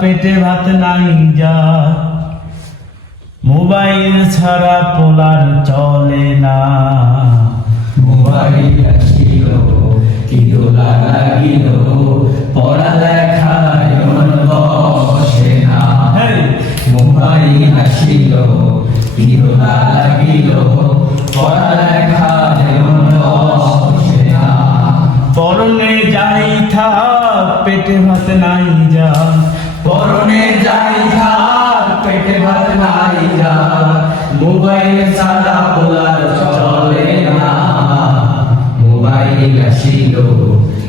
পেটে ভাত নাই যা, মোবাইল ছাড়া পোলার চলে না। মোবাইল আসিল কি দোলা লাগিল, পড়ালেখায় মন বসে না। মোবাইল আসিল কি দোলা লাগিল, পড়ালেখায় মন বসে না। পরনে যাই থাক পেটে ভাত নাই যা, পরনে যাই থাক পেটে ভাত নাই যা, মোবাইল ছাড়া পোলার চলে না। মোবাইল আসিল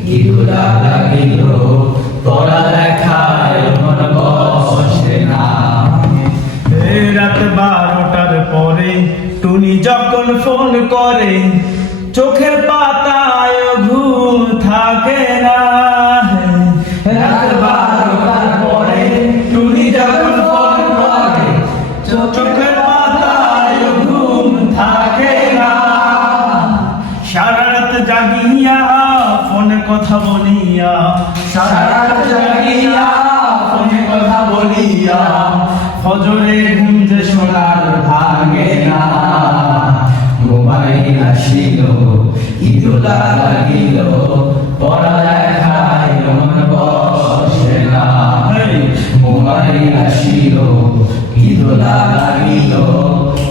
কি দোলা লাগিল, পড়ালেখায় মন বসে না। রাত 12টার পরে টুনি যখন ফোন করে, চোখের পাতায় ঘুম থাকে না। রাত 12টার পরে টুনি যখন ফোন করে, চোখের পাতায় ঘুম থাকে না। সারা রাত জাগিয়া ফোনে কথা বলিয়া, সারা রাত জাগিয়া ফোনে কথা বলিয়া, ফজরে ঘুম যে সোনার ভাঙে না। মোবাইল আসিল কি দোলা লাগিল, পড়ালেখায় মন বসে না। মোবাইল আসিল কি দোলা লাগিল,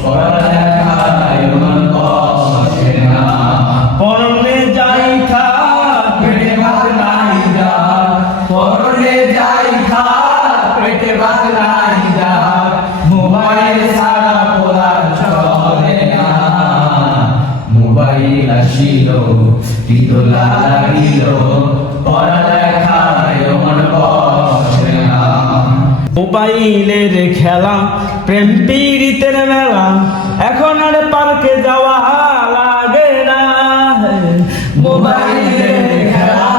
পড়ালেখায় মন বসে না। পরনে যাই থাক পেটে ভাত নাই যা, পরনে যাই থাক পেটে ভাত নাই যা, মোবাইল ছাড়া পোলার চলে না। মোবাইল আসিল কি দোলা লাগিল, পড়ালেখায় মন বসে না। মোবাইলের খেলা প্রেম পীড়িতের মেলা, এখন আর পার্কে যাওয়া লাগে না। মোবাইলের খেলা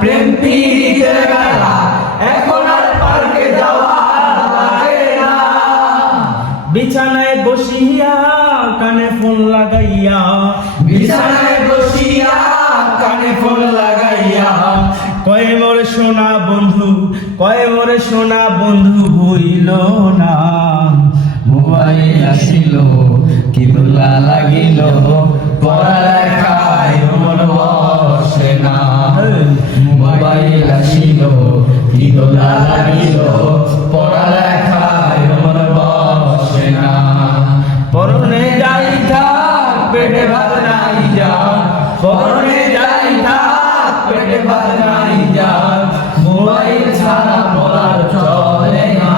প্রেম পীড়িতের মেলা, এখন আর পার্কে যাওয়া লাগে না। বিছানায় বসিয়া কানে ফোন লাগাইয়া, বিছানায় বসিয়া কানে ফোন লাগাইয়া, কয় মোর সোনা বন্ধু, কয় মোর সোনা বন্ধু হইল না। মোবাইল আসিল কি দোলা লাগিল, পড়ালেখায় মন বসে না। মোবাইল আসিল কি দোলা লাগিল, পড়ালেখায় মন বসে না। পরনে যাই থাক পেটে ভাত নাই যা, পরনে যাই থাক পেটে ভাত নাই যা, মোবাইল ছাড়া পড়ার চলে না।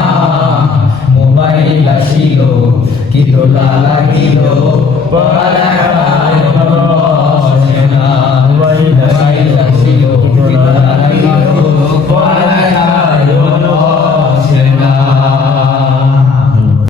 মোবাইল আসিল কি দোলা লাগিল, পড়ালেখা